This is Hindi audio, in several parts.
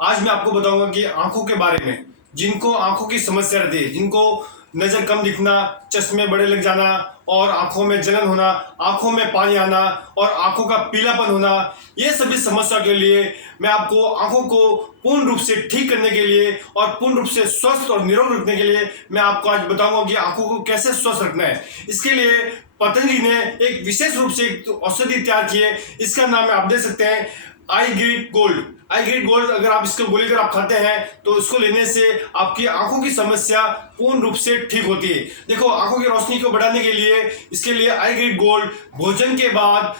आज मैं आपको बताऊंगा कि आंखों के बारे में, जिनको आंखों की समस्या रहती है, जिनको नजर कम दिखना, चश्मे बड़े लग जाना और आंखों में जलन होना, आंखों में पानी आना और आंखों का पीलापन होना, ये सभी समस्या के लिए मैं आपको आंखों को पूर्ण रूप से ठीक करने के लिए और पूर्ण रूप से स्वस्थ और निरोग रखने के लिए मैं आपको आज बताऊंगा कि आंखों को कैसे स्वस्थ रखना है। इसके लिए पतंजलि ने एक विशेष रूप से एक औषधि तैयार की है। इसका नाम आप दे सकते हैं आई ग्रीट गोल्ड। आई ग्रीट गोल्ड अगर आप इसको गोली अगर आप खाते हैं तो इसको लेने से आपकी आंखों की समस्या पूर्ण रूप से ठीक होती है। देखो, आंखों की रोशनी को बढ़ाने के लिए इसके लिए आई ग्रीट गोल्ड भोजन के बाद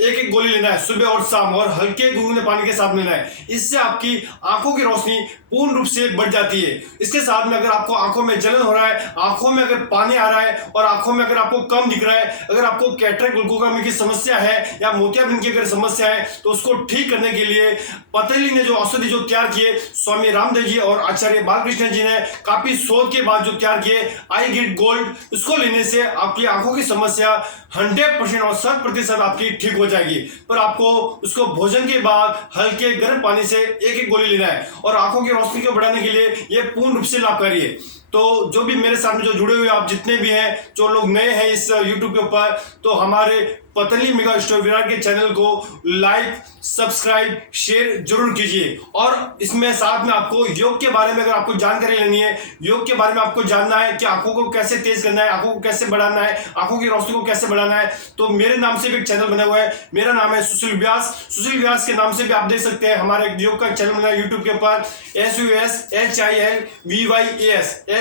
एक एक गोली लेना है, सुबह और शाम, और हल्के गुनगुने पानी के साथ लेना है। इससे आपकी आंखों की रोशनी पूर्ण रूप से बढ़ जाती है। इसके साथ में अगर आपको आंखों में जलन हो रहा है, आंखों में अगर पानी आ रहा है और आंखों में अगर आपको कम दिख रहा है, अगर आपको कैटरेक्ट ग्लूकोमा की समस्या है या मोतियाबिंद की अगर समस्या है, तो उसको ठीक करने के लिए पतंजलि ने जो औषधि जो तैयार किए, स्वामी रामदेव जी और आचार्य बालकृष्ण जी ने काफी शोध के बाद जो तैयार किए आई ग्रीट गोल्ड, उसको लेने से आपकी आंखों की समस्या 100% और 100% आपकी ठीक हो जाएगी। पर आपको उसको भोजन के बाद हल्के गर्म पानी से एक एक गोली लेना है और आंखों की रोशनी को बढ़ाने के लिए ये पूर्ण रूप से लाभकारी है। तो जो भी मेरे साथ में जो जुड़े हुए आप जितने भी हैं, जो लोग नए हैं इस यूट्यूब के ऊपर, तो हमारे पतंजलि मेगा स्टोर विराट के चैनल को लाइक, सब्सक्राइब, शेयर जरूर कीजिए। और इसमें साथ में आपको योग के बारे में अगर आपको जानकारी लेनी है, योग के बारे में आपको जानना है कि आंखों को कैसे तेज करना है, आंखों को कैसे बढ़ाना है, आंखों की रोशनी को कैसे बढ़ाना है, तो मेरे नाम से भी एक चैनल बना हुआ है। मेरा नाम है सुशील व्यास। सुशील व्यास के नाम से भी आप देख सकते हैं हमारे योग का चैनल बना है यूट्यूब के ऊपर,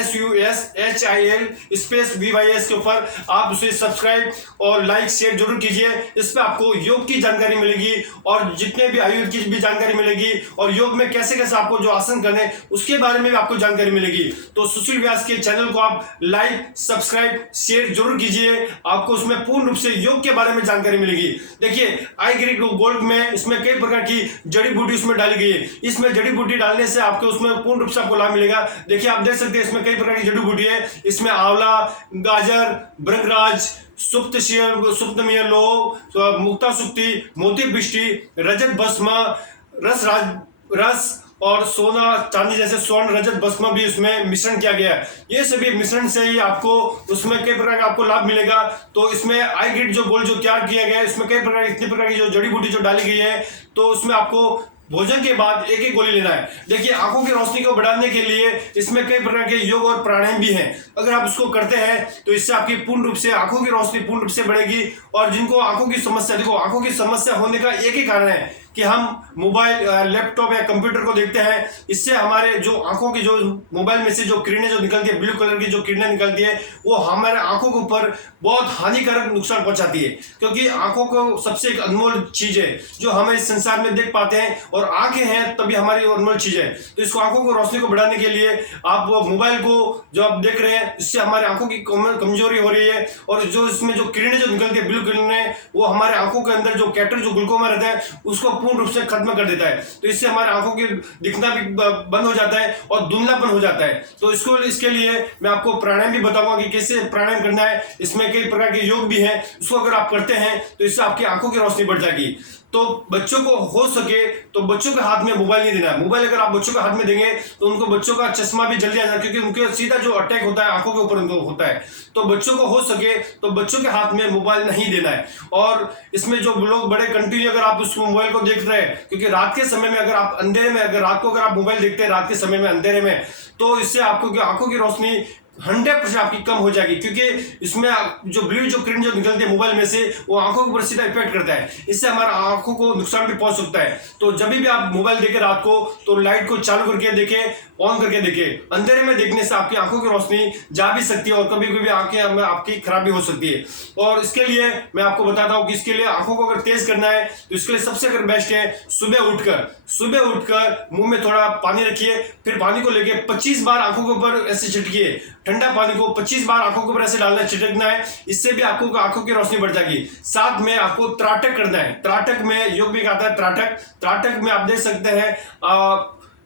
SUSHILVYAS के ऊपर आप उसे सब्सक्राइब और लाइक शेयर जरूर कीजिए। इस पर आपको योग की जानकारी मिलेगी और जितने भी आयुर्वेद की भी जानकारी मिलेगी और योग में कैसे कैसे आपको जो आसन करने उसके बारे में भी आपको जानकारी मिलेगी। तो सुशील व्यास के चैनल को आप लाइक, सब्सक्राइब, शेयर जरूर कीजिए। आपको उसमें पूर्ण रूप से योग के बारे में जानकारी मिलेगी। देखिए, आई ग्रीट गोल्ड में इसमें कई प्रकार की जड़ी बूटी उसमें डाली गई है। इसमें जड़ी बूटी डालने से आपको उसमें पूर्ण रूप से आपको लाभ मिलेगा। देखिए, आप देख सकते हैं इसमें कई प्रकार की जड़ी बूटी है। इसमें आंवला, गाजर, भृंगराज, सुप्तमिय लोह, मुक्ता सुक्ति, मोती बिष्टि, रजत भस्म, रस और सोना चांदी जैसे स्वर्ण रजत भस्म भी उसमें मिश्रण किया गया है। ये सभी मिश्रण से ही आपको उसमें कई प्रकार का आपको लाभ मिलेगा। तो इसमें आई ग्रीट जो गोल्ड जो तैयार किया गया है, इसमें कई प्रकार इतनी प्रकार की जो जड़ी बूटी जो डाली गई है, तो उसमें आपको भोजन के बाद एक एक गोली लेना है। देखिए, आंखों की रोशनी को बढ़ाने के लिए इसमें कई प्रकार के योग और प्राणायाम भी हैं। अगर आप इसको करते हैं तो इससे आपकी पूर्ण रूप से आंखों की रोशनी पूर्ण रूप से बढ़ेगी। और जिनको आंखों की समस्या, देखो, आंखों की समस्या होने का एक ही कारण है कि हम मोबाइल, लैपटॉप या कंप्यूटर को देखते हैं। इससे हमारे जो आंखों की जो मोबाइल में से जो किरणें जो निकलती है, ब्लू कलर की जो किरणें निकलती है, वो हमारे आंखों के ऊपर बहुत हानिकारक नुकसान पहुंचाती है। क्योंकि आंखों को सबसे एक अनमोल चीज है जो हम इस संसार में देख पाते हैं, और आंखें हैं तभी हमारी अनमोल चीज है। तो इसको आंखों को रोशनी को बढ़ाने के लिए आप मोबाइल को जो आप देख रहे हैं, इससे हमारे आंखों की कमजोरी हो रही है। और जो इसमें जो किरणें जो निकलती है, ब्लू किरणें, वो हमारे आंखों के अंदर जो कैटरेक्ट जो ग्लूकोमा रहता है उसको पूर्ण रूप से खत्म कर देता है। तो इससे हमारे आंखों की दिखना भी बंद हो जाता है और धुंधलापन हो जाता है। तो इसके लिए मैं आपको प्राणायाम भी बताऊंगा कि कैसे प्राणायाम करना है। इसमें कई प्रकार के योग भी हैं, उसको अगर आप करते हैं तो इससे आपकी आंखों की रोशनी बढ़ जाएगी। तो बच्चों को हो सके तो बच्चों के हाथ में मोबाइल नहीं देना है। मोबाइल अगर आप बच्चों के हाथ में देंगे तो उनको बच्चों का चश्मा भी जल्दी आ जाता है, क्योंकि उनके सीधा जो अटैक होता है आंखों के ऊपर उनको होता है। तो बच्चों को हो सके तो बच्चों के हाथ में मोबाइल नहीं देना है। और इसमें जो लोग बड़े कंटिन्यू अगर आप उस मोबाइल को देख रहे हैं, क्योंकि रात के समय में अगर आप अंधेरे में, अगर रात को अगर आप मोबाइल देखते हैं रात के समय में अंधेरे में, तो इससे आपको आंखों की रोशनी 100% आपकी कम हो जाएगी। क्योंकि इसमें जो ब्लू जो किरण जो निकलती है मोबाइल में से, वो आंखों के ऊपर सीधा इफेक्ट करता है। इससे हमारे आंखों को नुकसान भी पहुंच सकता है। तो जब भी आप मोबाइल देखें रात को, तो लाइट को चालू करके देखें, ऑन करके देखें। अंधेरे में देखने से आपकी आंखों की रोशनी जा भी सकती है और कभी कभी आंखें में आपकी खराब भी हो सकती है। और इसके लिए मैं आपको बताता हूं कि इसके लिए आंखों को अगर तेज करना है तो इसके लिए सबसे अगर बेस्ट है सुबह उठकर मुंह में थोड़ा पानी रखिए, फिर पानी को लेके 25 बार आंखों के ऊपर ऐसे छिड़किए। ठंडा पानी को 25 बार आंखों के ऊपर ऐसे डालना, छिड़कना है। इससे भी आपको आंखों की रोशनी बढ़ जाएगी। साथ में आपको त्राटक करना है। त्राटक में योग भी आता है। त्राटक में आप देख सकते हैं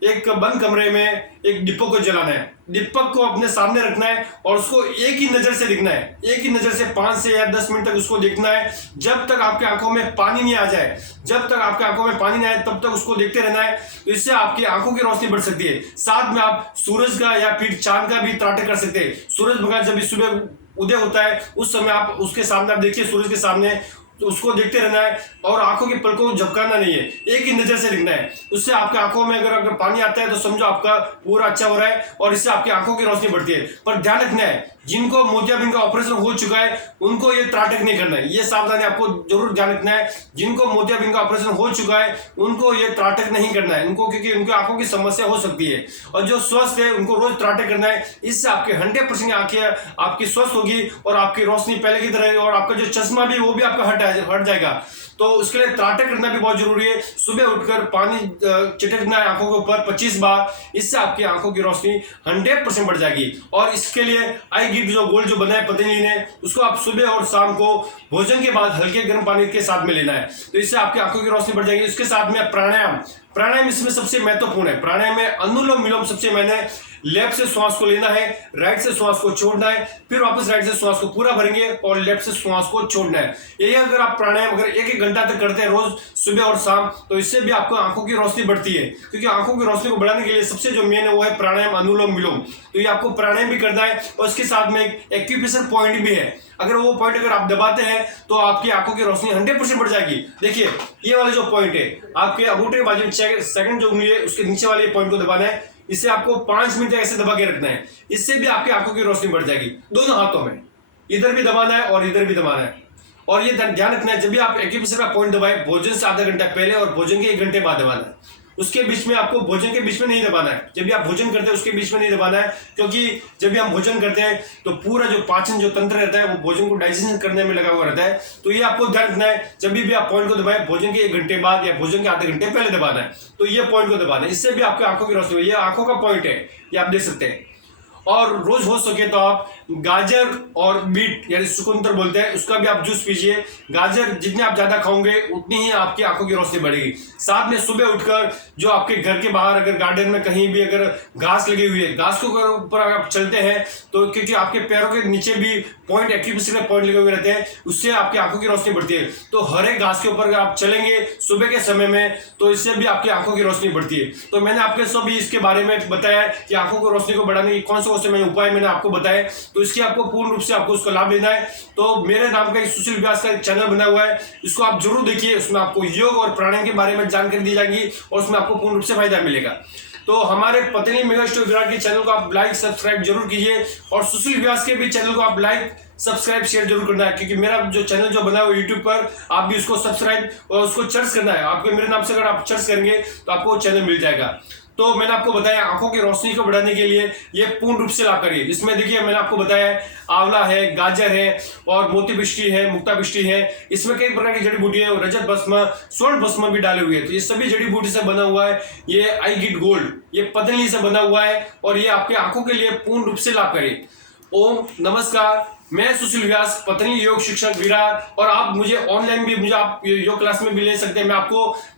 एक बंद कमरे में एक दीपक को जलाना है, दीपक को अपने सामने रखना है और उसको एक ही नजर से देखना है, एक ही नजर से 5 से या 10 मिनट तक उसको देखना है, जब तक आपकी आंखों में पानी नहीं आ जाए, जब तक आपकी आंखों में पानी नहीं आए तब तक उसको देखते रहना है। तो इससे आपकी आंखों की रोशनी बढ़ सकती है। साथ में आप सूरज का या फिर चांद का भी त्राटक कर सकते हैं। सूरज भगवान जब सुबह उदय होता है उस समय आप उसके सामने, आप देखिए सूरज के सामने, तो उसको देखते रहना है और आंखों के पलकों को झपकाना नहीं है, एक ही नजर से दिखना है। उससे आपके आंखों में अगर पानी आता है तो समझो आपका पूरा अच्छा हो रहा है और इससे आपकी आंखों की रोशनी बढ़ती है। पर ध्यान रखना है, जिनको मोतियाबिंद का ऑपरेशन हो चुका है उनको ये त्राटक नहीं करना है, ये सावधानी आपको जरूर ध्यान रखना है। जिनको मोतियाबिंद का ऑपरेशन हो चुका है उनको ये त्राटक नहीं करना है उनको, क्योंकि उनकी आंखों की समस्या हो सकती है। और जो स्वस्थ है उनको रोज त्राटक करना है, इससे आपके 100% आंखें आपकी स्वस्थ होगी और आपकी रोशनी पहले की तरह, और आपका जो चश्मा भी वो भी आपका हट जाएगा। तो उसके लिए त्राटक करना भी बहुत जरूरी है। सुबह उठकर पानी चिटकना है आंखों के ऊपर 25 बार, इससे आपकी आंखों की रोशनी 100% बढ़ जाएगी। और इसके लिए आई गिफ्ट जो गोल्ड जो बना है पतंजलि ने, उसको आप सुबह और शाम को भोजन के बाद हल्के गर्म पानी के साथ में लेना है, तो इससे आपकी आंखों की रोशनी बढ़ जाएगी। इसके साथ में प्राणायाम, प्राणायाम इसमें सबसे महत्वपूर्ण है। प्राणायाम में अनुलोम विलोम सबसे मैंने लेफ्ट से श्वास को लेना है, राइट से श्वास को छोड़ना है, फिर वापस राइट से श्वास को पूरा भरेंगे और लेफ्ट से श्वास को छोड़ना है। यही अगर आप प्राणायाम अगर 1-1 घंटा तक करते हैं रोज सुबह और शाम, तो इससे भी आपको आंखों की रोशनी बढ़ती है। क्योंकि आंखों की रोशनी को बढ़ाने के लिए सबसे जो मेन है वो है प्राणायाम, अनुलोम विलोम। तो ये आपको प्राणायाम भी करना है और इसके साथ में एक एक्यूप्रेशर पॉइंट भी है। अगर वो पॉइंट अगर आप दबाते हैं तो आपकी आंखों की रोशनी 100% बढ़ जाएगी। देखिए ये वाला जो पॉइंट है, आपके अंगूठे के बाजू सेकंड जो उंगली है उसके नीचे वाले पॉइंट को दबाना है। इसे आपको 5 मिनट ऐसे दबा के रखना है, इससे भी आपकी आंखों की रोशनी बढ़ जाएगी। दोनों हाथों में इधर भी दबाना है और इधर भी दबाना है। और ये ध्यान रखना है, जब भी आप एक्यूप्रेशर का पॉइंट दबाए भोजन से आधा घंटा पहले और भोजन के 1 घंटे बाद दबाना है। उसके बीच में आपको भोजन के बीच में नहीं दबाना है। जब भी आप भोजन करते हैं उसके बीच में नहीं दबाना है, क्योंकि जब भी हम भोजन करते हैं तो पूरा जो पाचन जो तंत्र रहता है वो भोजन को डाइजेशन करने में लगा हुआ रहता है। तो ये आपको ध्यान रखना है, जब भी आप पॉइंट को दबाए भोजन के 1 घंटे बाद या भोजन के आधे घंटे पहले दबाना है। तो ये पॉइंट को दबाना है, इससे भी आपकी आंखों की रोशनी, ये आंखों का पॉइंट है, ये आप देख सकते हैं। और रोज हो सके तो आप गाजर और बीट यानी चुकंदर बोलते हैं, उसका भी आप जूस पीजिए। गाजर जितने आप ज्यादा खाओगे उतनी ही आपकी आंखों की रोशनी बढ़ेगी। साथ में सुबह उठकर जो आपके घर के बाहर अगर गार्डन में कहीं भी अगर घास लगी हुई है, घास के ऊपर अगर आप चलते हैं तो, क्योंकि आपके पैरों के नीचे भी पॉइंट एक्यूप्रेशर के पॉइंट लगे हुए रहते हैं, उससे आपकी आंखों की रोशनी बढ़ती है। तो हर एक घास के ऊपर अगर आप चलेंगे सुबह के समय में तो इससे भी आपकी आंखों की रोशनी बढ़ती है। तो मैंने आपके सभी इसके बारे में बताया कि आंखों की रोशनी को बढ़ाने की कौन से मैंने उपाय मैंने आपको बताए, तो इसकी आपको पूर्ण रूप से आपको उसका लाभ लेना है। तो मेरे नाम का एक सुशील व्यास का एक चैनल बना हुआ है, इसको आप जरूर देखिए। उसमें आपको योग और प्राणायाम के बारे में जानकारी दी जाएगी और उसमें आपको पूर्ण रूप से फायदा मिलेगा। तो हमारे पतंजलि मेगा स्टोर विराट के चैनल को आप लाइक सब्सक्राइब जरूर कीजिए और सुशील व्यास के भी चैनल को आप लाइक सब्सक्राइब शेयर जरूर करना है, क्योंकि मेरा जो चैनल जो बना हुआ है यूट्यूब पर, आप भी उसको सब्सक्राइब और उसको सर्च करना है। आपके मेरे नाम से अगर आप सर्च करेंगे तो आपको चैनल मिल जाएगा। तो मैंने आपको बताया आंखों की रोशनी को बढ़ाने के लिए ये पूर्ण रूप से लाभकारी है। इसमें देखिए मैंने आपको बताया आंवला है, गाजर है और मोतीबिष्टी है, मुक्ताबिष्टी है। इसमें कई प्रकार की जड़ी बूटी है, रजत भस्म, स्वर्ण भस्म भी डाले हुए हैं। तो ये सभी जड़ी बूटी से बना हुआ है। ये आई गिट गोल्ड ये पतंजलि से बना हुआ है और ये आपकी आंखों के लिए पूर्ण रूप से लाभकारी। ओम नमस्कार, मैं सुशील व्यास, पतंजलि योग शिक्षक विरार। और आप मुझे ऑनलाइन भी मुझे आप योग क्लास में भी ले सकते हैं।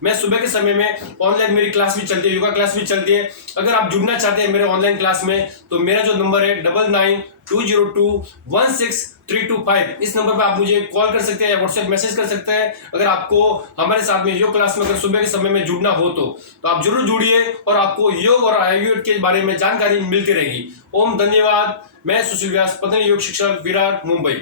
मैं सुबह के समय में ऑनलाइन मेरी क्लास भी चलती है, योगा क्लास भी चलती है। अगर आप जुड़ना चाहते हैं मेरे ऑनलाइन क्लास में तो मेरा जो नंबर है 9920216325, इस नंबर पर आप मुझे कॉल कर सकते हैं या व्हाट्सएप मैसेज कर सकते हैं। अगर आपको हमारे साथ में योग क्लास में अगर सुबह के समय में जुड़ना हो तो आप जरूर जुड़िए और आपको योग और आयुर्वेद के बारे में जानकारी मिलती रहेगी। ओम धन्यवाद। मैं सुशील व्यास, पतंजलि योग शिक्षक विरार, मुंबई।